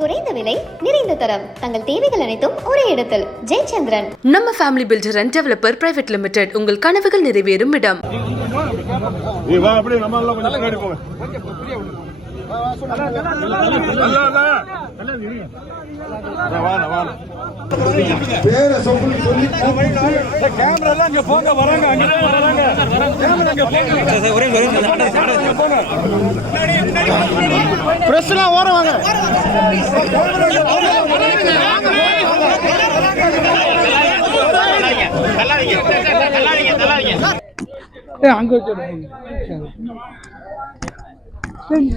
குறைந்த விலை, நிறைந்த தரம், தங்கள் தேவைகள் அனைத்தும் ஒரே இடத்தில். ஜெயச்சந்திரன். நம்ம family filter and developer private limited. உங்கள் கனவுகள் நிறைவேறும் இடம். அங்க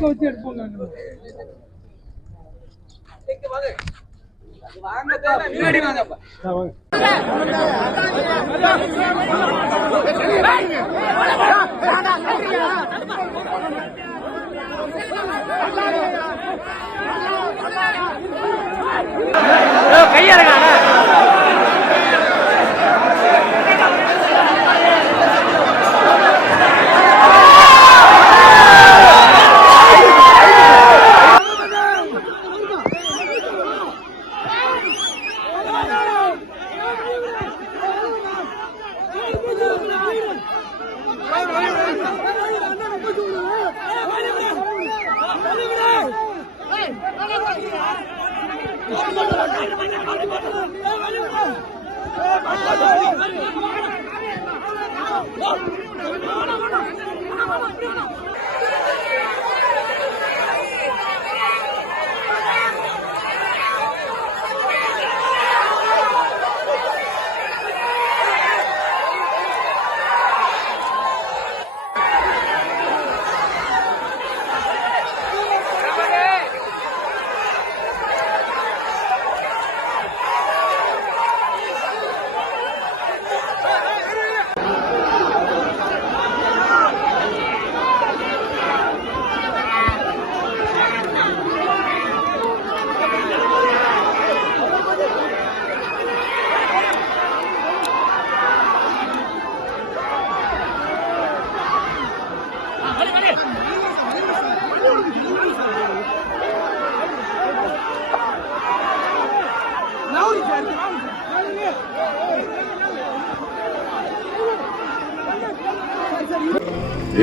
வச்சு எடுப்போங்க. கையாளுங்க.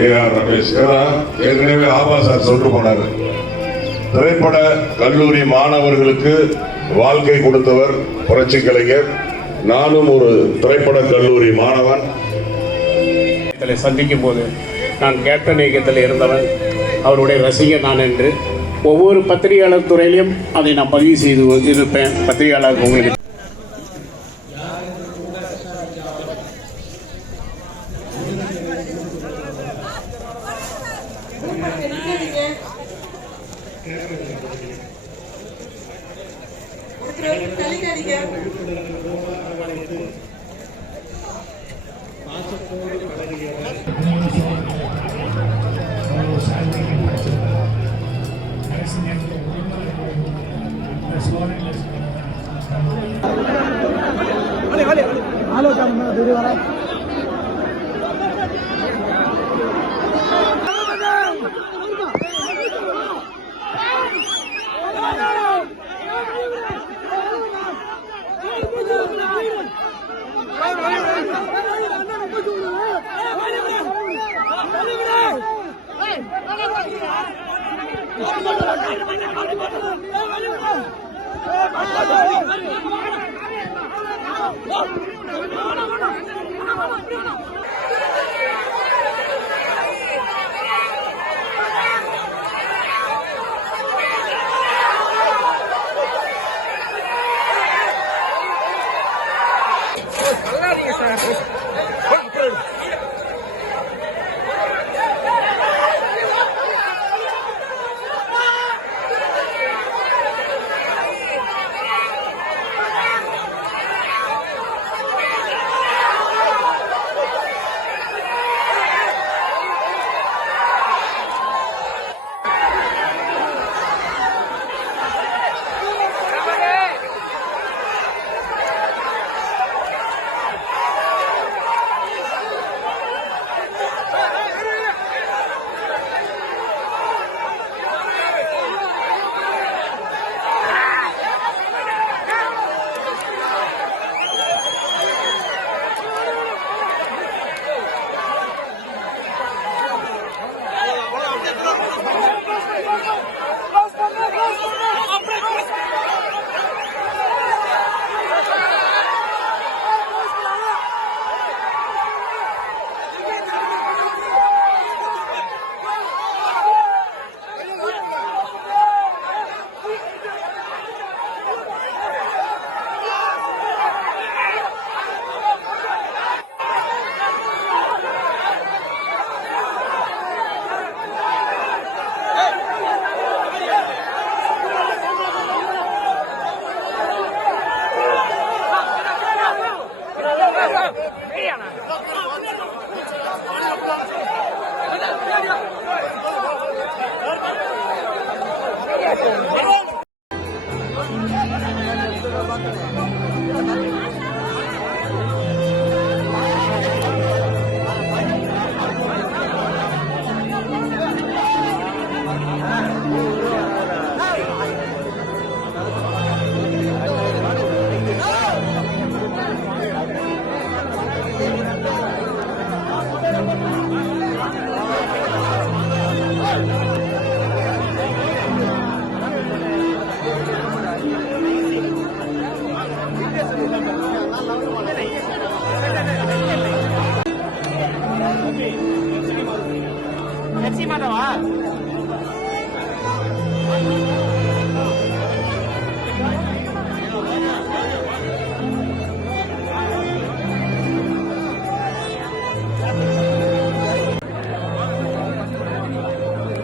ஏஆர் ரமேஷ் ஏற்கனவே ஆபாசார் சொல்லிட்டு போனார். திரைப்பட கல்லூரி மாணவர்களுக்கு வாழ்க்கை கொடுத்தவர் புரட்சி கலைஞர். நானும் ஒரு திரைப்பட கல்லூரி மாணவன். சந்திக்கும் போது நான் கேப்டன் இயக்கத்தில் இருந்தவன், அவருடைய ரசிகர் நான் என்று ஒவ்வொரு பத்திரிகையாளர் துறையிலும் அதை நான் பதிவு செய்து இருப்பேன். பத்திரிகையாளர் உங்களுக்கு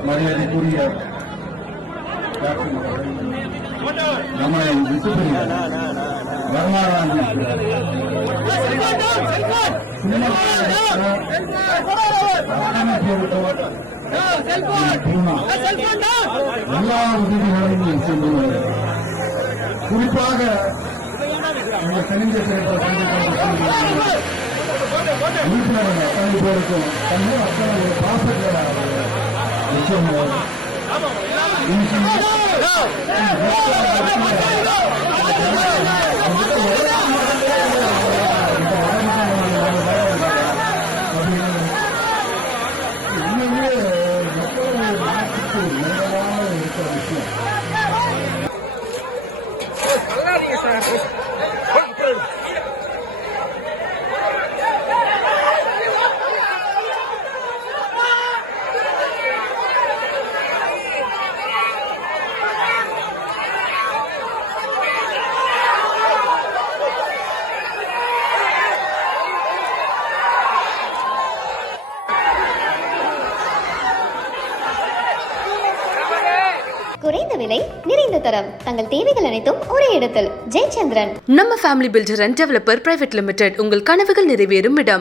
மரியாதைக்குரிய நம்மளை விட்டுபிரிய வருமானம் எல்லா உதவிகளையும் செய்துள்ளது. குறிப்பாக கணித உறுப்பினர்கள் அத்தனை பேருக்கும் தன்னை அத்தனை பாசங்களாக குறைந்த விலை நிறைந்த தரம் தங்கள் தேவைகள் அனைத்தும் ஒரே இடத்தில் ஜெயச்சந்திரன். நம்ம family filter and developer private limited உங்கள் கனவுகள் நிறைவேறும் இடம்.